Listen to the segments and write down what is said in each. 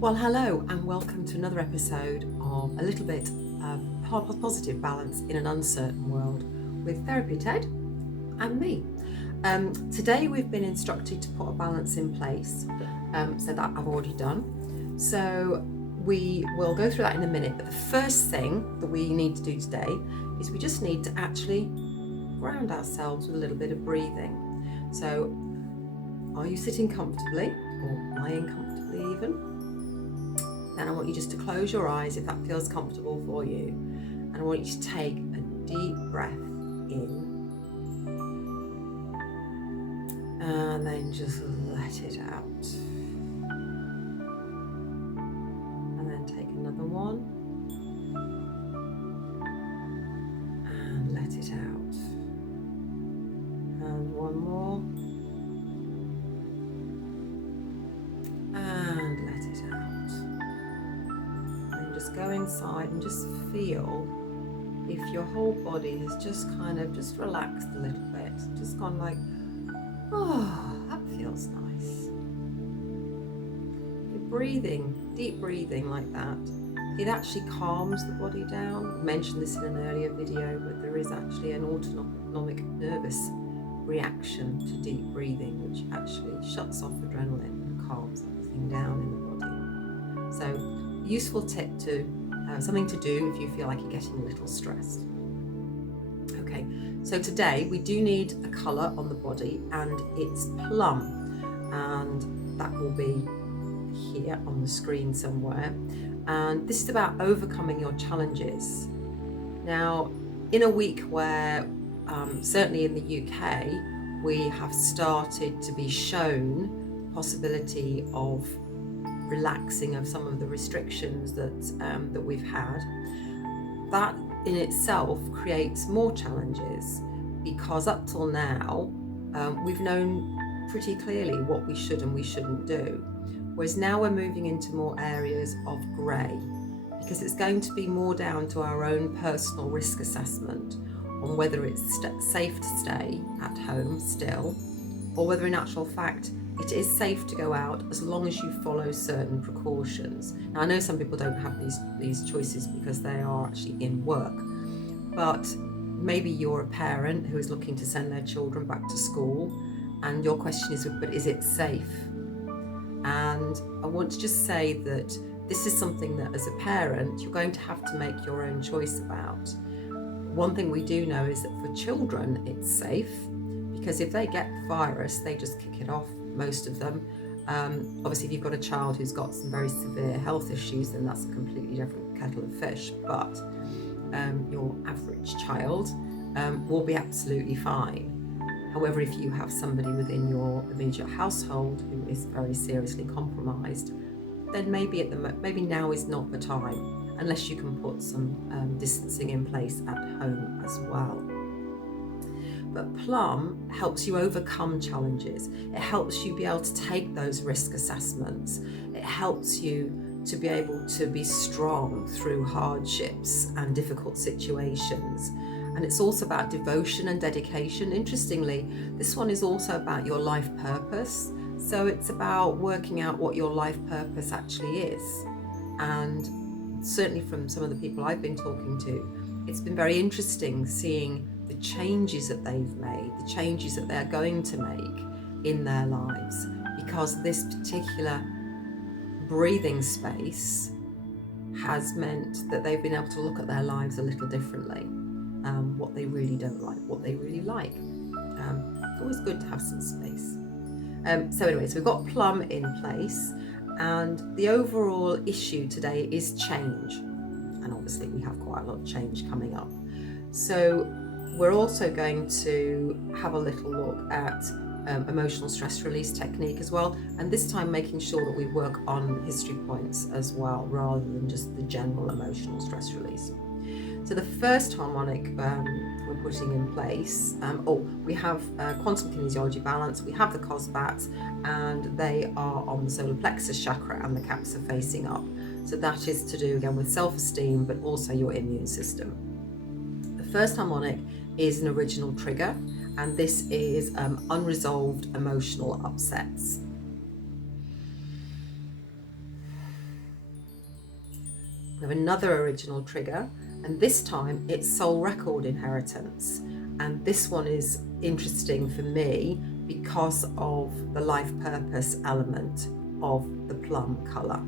Well, hello and welcome to another episode of A Little Bit of Positive Balance in an Uncertain World with Therapy Ted and me. Today we've been instructed to put a balance in place, so that I've already done. So we will go through that in a minute, but the first thing that we need to do today is we just need to actually ground ourselves with a little bit of breathing. So are you sitting comfortably or lying comfortably even? Then I want you just to close your eyes if that feels comfortable for you. And I want you to take a deep breath in. And then just let it out. And then take another one. And let it out. And one more. And let it out. Just go inside and just feel if your whole body has just relaxed a little bit, just gone like, oh, that feels nice. You're breathing, deep breathing like that, it actually calms the body down. I mentioned this in an earlier video, but there is actually an autonomic nervous reaction to deep breathing, which actually shuts off adrenaline and calms everything down in the body. So useful tip to something to do if you feel like you're getting a little stressed. Okay, so today we do need a colour on the body, and it's plum, and that will be here on the screen somewhere. And this is about overcoming your challenges. Now, in a week where certainly in the UK we have started to be shown the possibility of relaxing of some of the restrictions that we've had, that in itself creates more challenges, because up till now we've known pretty clearly what we should and we shouldn't do, whereas now we're moving into more areas of grey, because it's going to be more down to our own personal risk assessment on whether it's safe to stay at home still, or whether in actual fact it is safe to go out as long as you follow certain precautions. Now, I know some people don't have these choices because they are actually in work, but maybe you're a parent who is looking to send their children back to school, and your question is, but is it safe? And I want to just say that this is something that as a parent you're going to have to make your own choice about. One thing we do know is that for children it's safe, because if they get the virus they just kick it off, most of them. Obviously if you've got a child who's got some very severe health issues, then that's a completely different kettle of fish, but your average child will be absolutely fine. However, if you have somebody within your immediate household who is very seriously compromised, then maybe now is not the time, unless you can put some distancing in place at home as well. But plum helps you overcome challenges. It helps you be able to take those risk assessments. It helps you to be able to be strong through hardships and difficult situations. And it's also about devotion and dedication. Interestingly, this one is also about your life purpose. So it's about working out what your life purpose actually is. And certainly from some of the people I've been talking to, it's been very interesting seeing the changes that they've made, the changes that they're going to make in their lives, because this particular breathing space has meant that they've been able to look at their lives a little differently, what they really don't like, what they really like. It's always good to have some space. So anyway, so we've got plum in place, and the overall issue today is change. And obviously we have quite a lot of change coming up. So we're also going to have a little look at emotional stress release technique as well, and this time making sure that we work on history points as well, rather than just the general emotional stress release. So the first harmonic we're putting in place, we have quantum kinesiology balance, we have the cosbats, and they are on the solar plexus chakra, and the caps are facing up. So that is to do again with self-esteem, but also your immune system. The first harmonic is an original trigger, and this is unresolved emotional upsets. We have another original trigger, and this time it's soul record inheritance. And this one is interesting for me because of the life purpose element of the plum colour.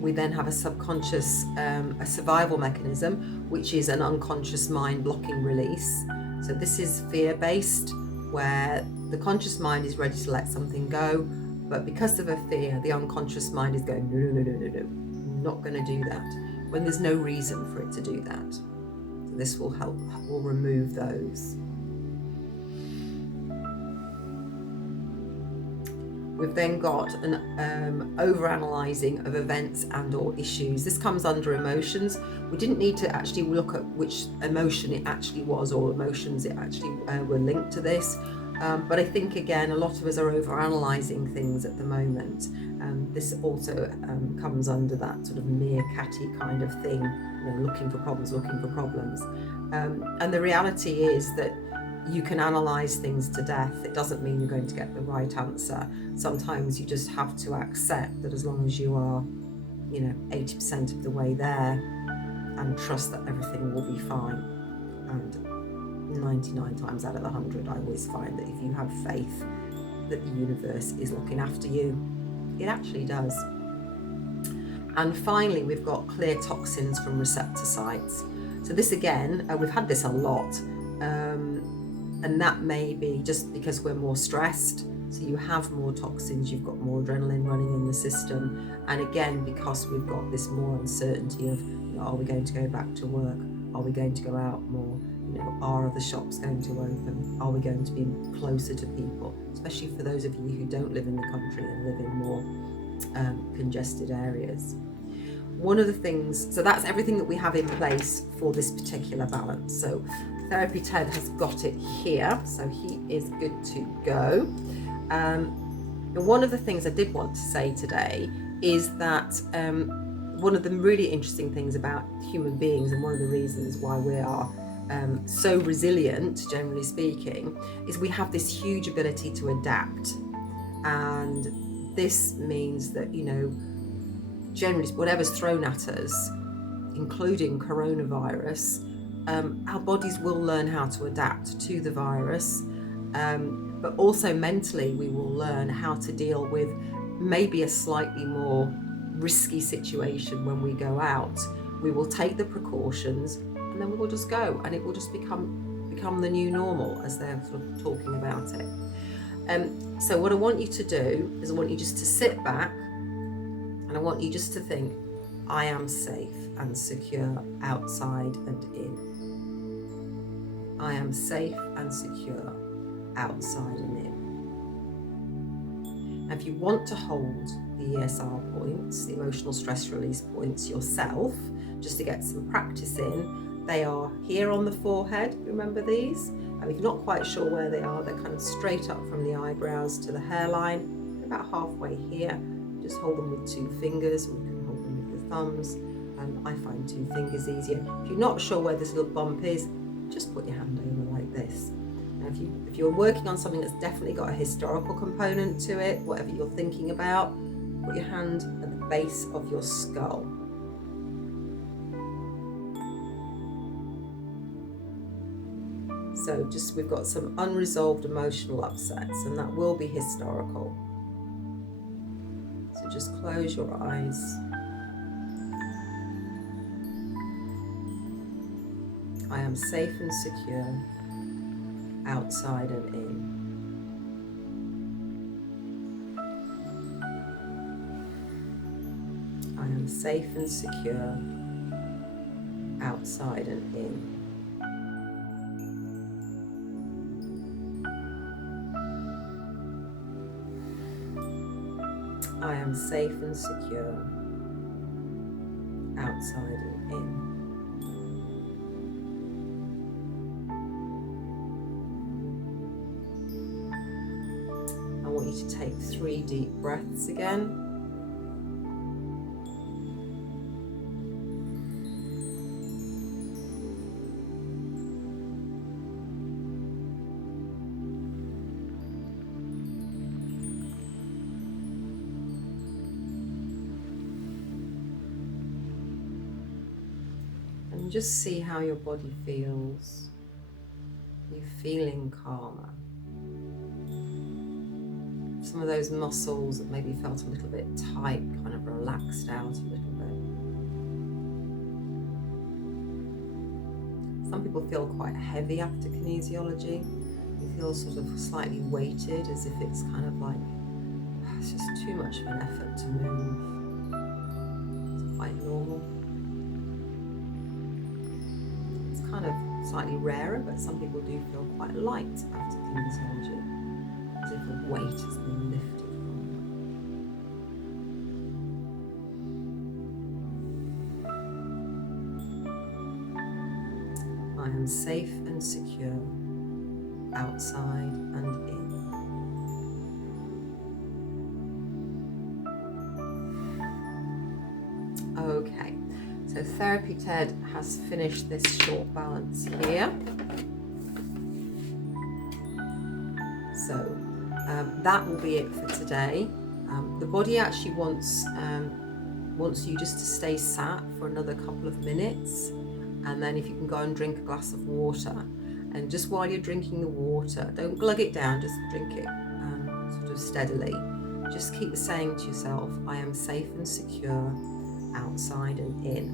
We then have a subconscious, a survival mechanism, which is an unconscious mind blocking release. So this is fear-based, where the conscious mind is ready to let something go, but because of a fear, the unconscious mind is going, no, no, no, no, no, no, not going to do that, when there's no reason for it to do that. So this will help, will remove those. We've then got an over-analysing of events and or issues. This comes under emotions. We didn't need to actually look at which emotion it actually was or emotions it actually were linked to this. But I think, again, a lot of us are over-analysing things at the moment. This also comes under that sort of meerkatty kind of thing, you know, looking for problems. And the reality is that you can analyse things to death. It doesn't mean you're going to get the right answer. Sometimes you just have to accept that as long as you are, you know, 80% of the way there, and trust that everything will be fine. And 99 times out of 100, I always find that if you have faith that the universe is looking after you, it actually does. And finally, we've got clear toxins from receptor sites. So this again, we've had this a lot. And that may be just because we're more stressed. So you have more toxins, you've got more adrenaline running in the system. And again, because we've got this more uncertainty of, you know, are we going to go back to work? Are we going to go out more? You know, are other shops going to open? Are we going to be closer to people? Especially for those of you who don't live in the country and live in more congested areas. One of the things, so that's everything that we have in place for this particular balance. So Therapy Ted has got it here, so he is good to go. And one of the things I did want to say today is that one of the really interesting things about human beings, and one of the reasons why we are so resilient, generally speaking, is we have this huge ability to adapt. And this means that, you know, generally whatever's thrown at us, including coronavirus, our bodies will learn how to adapt to the virus, but also mentally we will learn how to deal with maybe a slightly more risky situation when we go out. We will take the precautions and then we will just go, and it will just become the new normal, as they're sort of talking about it. So what I want you to do is I want you just to sit back, and I want you just to think, I am safe and secure outside and in. I am safe and secure outside and in. Now, if you want to hold the ESR points, the emotional stress release points, yourself, just to get some practice in, they are here on the forehead. Remember these? And if you're not quite sure where they are, they're kind of straight up from the eyebrows to the hairline, about halfway here. Just hold them with 2 fingers, or you can hold them with your thumbs. I find 2 fingers easier. If you're not sure where this little bump is, just put your hand over like this. Now, if you're working on something that's definitely got a historical component to it, whatever you're thinking about, put your hand at the base of your skull. So just, we've got some unresolved emotional upsets, and that will be historical. So just close your eyes. I am safe and secure outside and in. I am safe and secure outside and in. I am safe and secure outside and in. I want you to take 3 deep breaths again. And just see how your body feels. Are you feeling calmer? Some of those muscles that maybe felt a little bit tight kind of relaxed out a little bit. Some people feel quite heavy after kinesiology. You feel sort of slightly weighted, as if it's kind of like, it's just too much of an effort to move. It's quite normal. It's kind of slightly rarer, but some people do feel quite light after kinesiology, as if a weight has been lifted from them. I am safe and secure, outside and in. Okay, so Therapy Ted has finished this short balance here. So that will be it for today. The body actually wants you just to stay sat for another couple of minutes, and then if you can go and drink a glass of water, and just while you're drinking the water, don't glug it down, just drink it sort of steadily. Just keep saying to yourself, I am safe and secure, outside and in.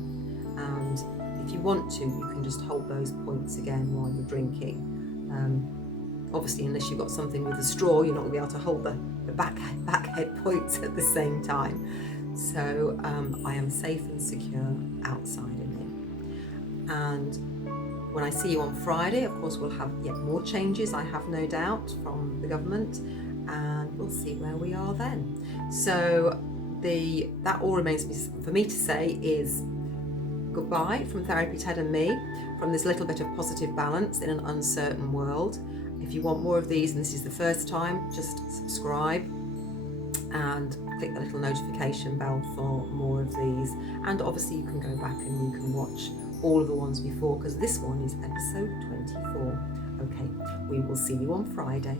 And if you want to, you can just hold those points again while you're drinking. Obviously, unless you've got something with a straw, you're not going to be able to hold the back head points at the same time. So I am safe and secure, outside and in. And when I see you on Friday, of course, we'll have yet more changes, I have no doubt, from the government, and we'll see where we are then. So that all remains for me to say is goodbye from Therapy Ted and me, from this little bit of positive balance in an uncertain world. If you want more of these and this is the first time, just subscribe and click the little notification bell for more of these. And obviously you can go back and you can watch all of the ones before, because this one is episode 24. Okay, we will see you on Friday.